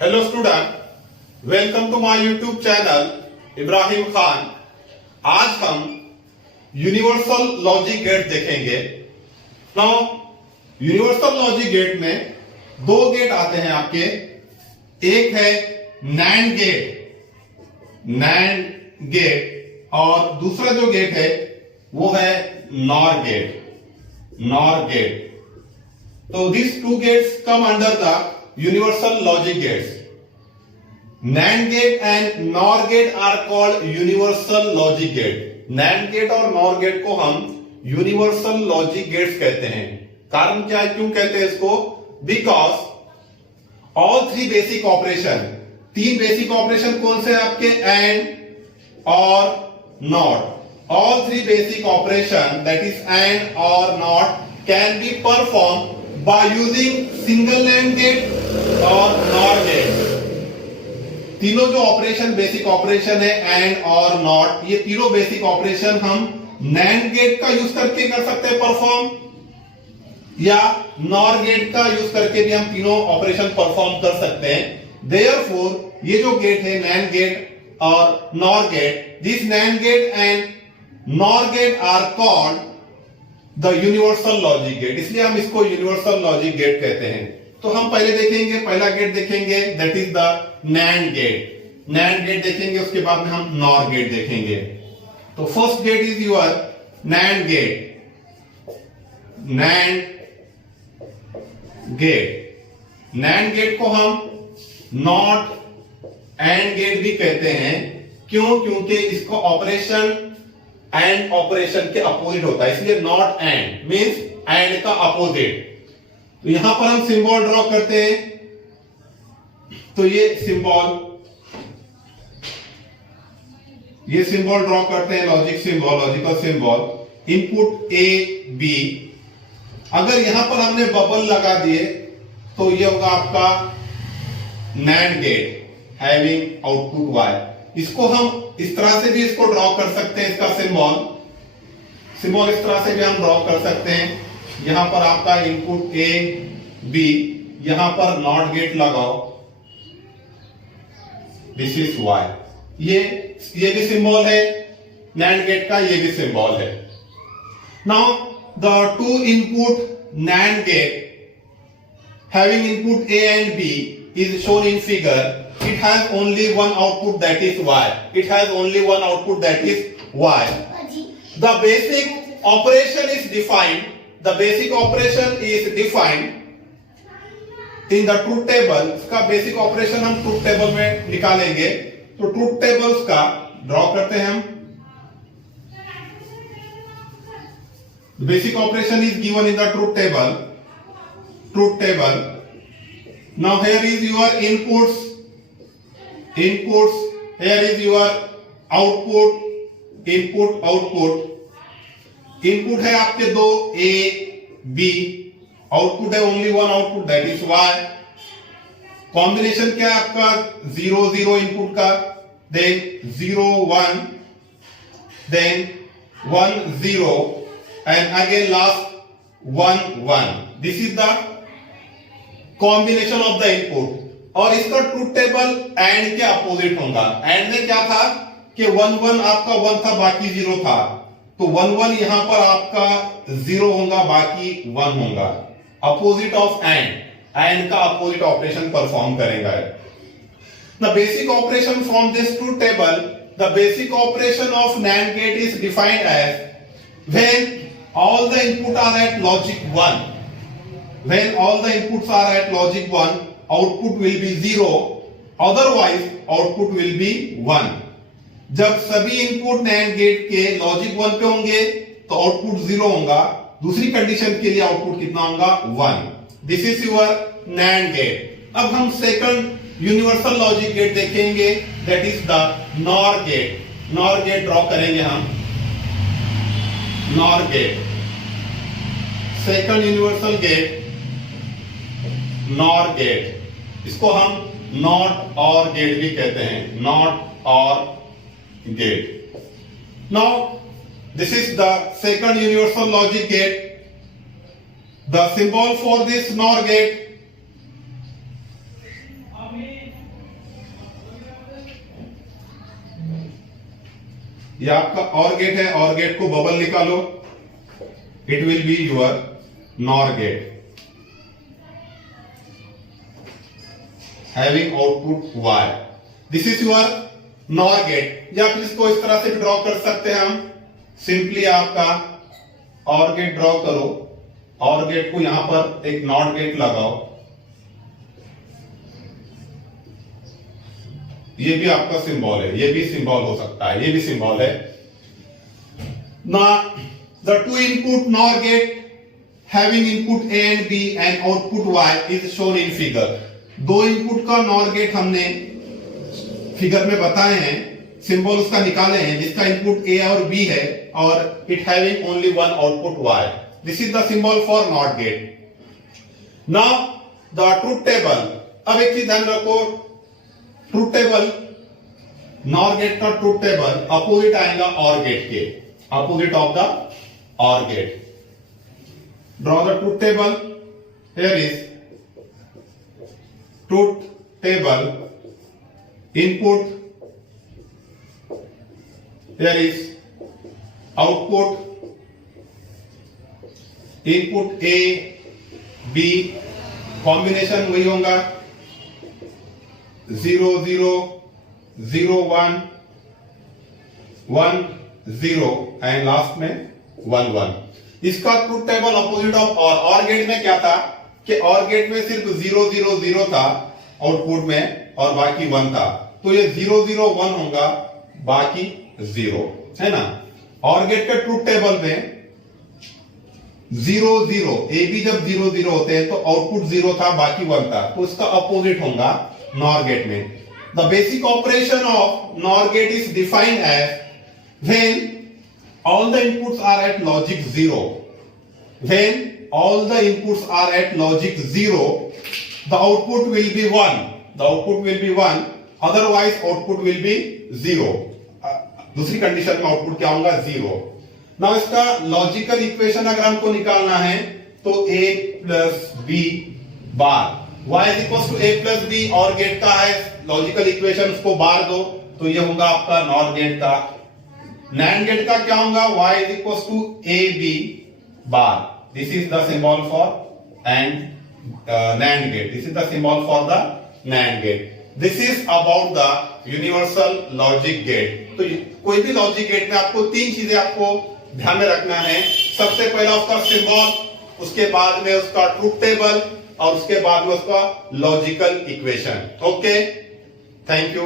Hello student, welcome to my YouTube channel Ibrahim Khan. आज हम universal logic gate देखेंगे। Now universal logic gate में दो गेट आते हैं आपके। एक है नैंड गेट और दूसरा जो गेट है वो है नॉर गेट। तो this two gates come under the universal logic gates. NAND gate and NOR gate are called universal logic gate. NAND gate और NOR gate को हम universal logic gates कहते हैं। कारण क्या है, क्यों कहते हैं इसको? Because all three basic operation, तीन बेसिक ऑपरेशन कौन से आपके? AND और NOT. All three basic operation, that is AND or NOT, can be performed by using single NAND gate और NOR gate। तीनों जो ऑपरेशन बेसिक ऑपरेशन है and और नॉट, ये तीनों बेसिक ऑपरेशन हम NAND गेट का यूज करके कर सकते हैं परफॉर्म, या NOR गेट का यूज करके भी हम तीनों ऑपरेशन परफॉर्म कर सकते हैं। देयरफॉर ये जो गेट है NAND गेट और NOR gate, this NAND gate and NOR gate are called the universal logic gate, इसलिए हम इसको यूनिवर्सल लॉजिक गेट कहते हैं। तो हम पहले देखेंगे, पहला गेट देखेंगे that is the NAND gate देखेंगे, उसके बाद में हम NOR गेट देखेंगे। तो first gate is your NAND gate को हम नॉट एंड गेट भी कहते हैं। क्यों? क्योंकि इसको ऑपरेशन एंड ऑपरेशन के अपोजिट होता है, इसलिए नॉट एंड मींस एंड का अपोजिट। तो यहां पर हम सिंबल ड्रॉ करते हैं। तो ये सिंबल ड्रॉ करते हैं, logical symbol, input A B. अगर यहां पर हमने बबल लगा दिए तो ये होगा आपका NAND gate having output Y. इसको हम इस तरह से भी इसको ड्रॉ कर सकते हैं, इसका सिंबल इस तरह से भी हम ड्रॉ कर सकते हैं। यहां पर आपका इनपुट ए बी, यहां पर नॉट गेट लगाओ, दिस इज वाई। ये भी सिंबल है NAND गेट का, ये भी सिंबल है। Now the two input NAND gate having input A and B is shown in figure. It has only one output, that is Y. The basic operation is defined in the truth table. इसका basic operation हम truth table में निकालेंगे। तो truth tables का draw करते हैं हम। Basic operation is given in the truth table. Now here is your inputs, here is your output, output है आपके दो A B, आउटपुट है only one output, that is Y। Combination क्या है आपका? 0 0 इनपुट का, then 0 1, then 1 0 and again last 1 1। This is the combination of the input. और इसका ट्रूथ टेबल एंड के अपोजिट होगा। एंड में क्या था कि 1 1 आपका 1 था, बाकी 0 था। तो 1 1 यहां पर आपका 0 होगा, बाकी 1 होगा। अपोजिट ऑफ एंड का अपोजिट ऑपरेशन परफॉर्म करेगा। The basic operation from this truth table, the basic operation of NAND gate is defined as when all the input are at logic 1. When all the inputs are at logic 1, output will be 0, otherwise output will be 1. जब सभी input NAND gate के logic 1 पे होंगे तो output 0 होगा, दूसरी condition के लिए आउटपुट कितना होगा? 1। This is your NAND gate. अब हम सेकंड यूनिवर्सल लॉजिक गेट देखेंगे, that is the NOR gate draw करेंगे हम। NOR gate, second universal gate NOR gate, इसको हम नॉट और गेट भी कहते हैं, not or gate. Now this is the second universal logic gate. The symbol for this NOR gate ये आपका और गेट है, और गेट को बबल निकालो, it will be your nor gate having output y. This is your nor gate. या फिर इसको इस तरह से ड्रॉ कर सकते हैं हम. सिंपली आपका और गेट ड्रॉ करो, और गेट को यहां पर एक नॉट गेट लगाओ. ये भी आपका सिंबल है, ये भी सिंबल हो सकता है, ये भी सिंबल है. ना the two input nor gate having input A and B and output Y is shown in figure. दो इनपुट का नॉर गेट हमने फिगर में बताए हैं, सिंबल उसका निकाले हैं, जिसका इनपुट ए और बी है और it having only one output Y. This is the symbol for not gate. Now the truth table. अब एक चीज ध्यान रखो, ट्रूथ टेबल, नॉर गेट का ट्रूथ टेबल अपोजिट आएगा और गेट के, opposite of the or gate. Draw the truth table. Here is truth table. Input, here is output, input A B, combination वही होगा 0 0 0 1 1 0 एंड लास्ट में 1 1. इसका truth table opposite of और gate में क्या था कि और गेट में सिर्फ 0 0 0 था आउटपुट में और बाकी 1 था, तो ये 0 0 1 होगा, बाकी 0 है ना. और गेट के ट्रूथ टेबल में 0 0 ए बी जब 0 0 होते हैं तो आउटपुट 0 था, बाकी 1 था, तो इसका अपोजिट होगा नॉर गेट में. The basic operation of nor gate is defined as when all the inputs are at logic 0. When all the inputs are at logic 0 the output will be 1. The output will be 1, otherwise output will be 0. दूसरी condition में output क्या होगा 0. Now इसका logical equation अगर हमको निकालना है तो a plus B bar y is equal to a plus B, or gate का है लॉजिकल इक्वेशन, उसको बार दो तो ये होगा आपका नॉर गेट का. नैंड गेट का क्या होगा y is equal to a b bar. This is the symbol for and nand gate. This is the symbol for the nand gate. This is about the universal logic gate. तो कोई भी logic gate में आपको तीन चीजें आपको ध्यान में रखना है. सबसे पहला उसका सिंबल, उसके बाद में उसका ट्रूथ टेबल, और उसके बाद में उसका logical equation. Okay, thank you.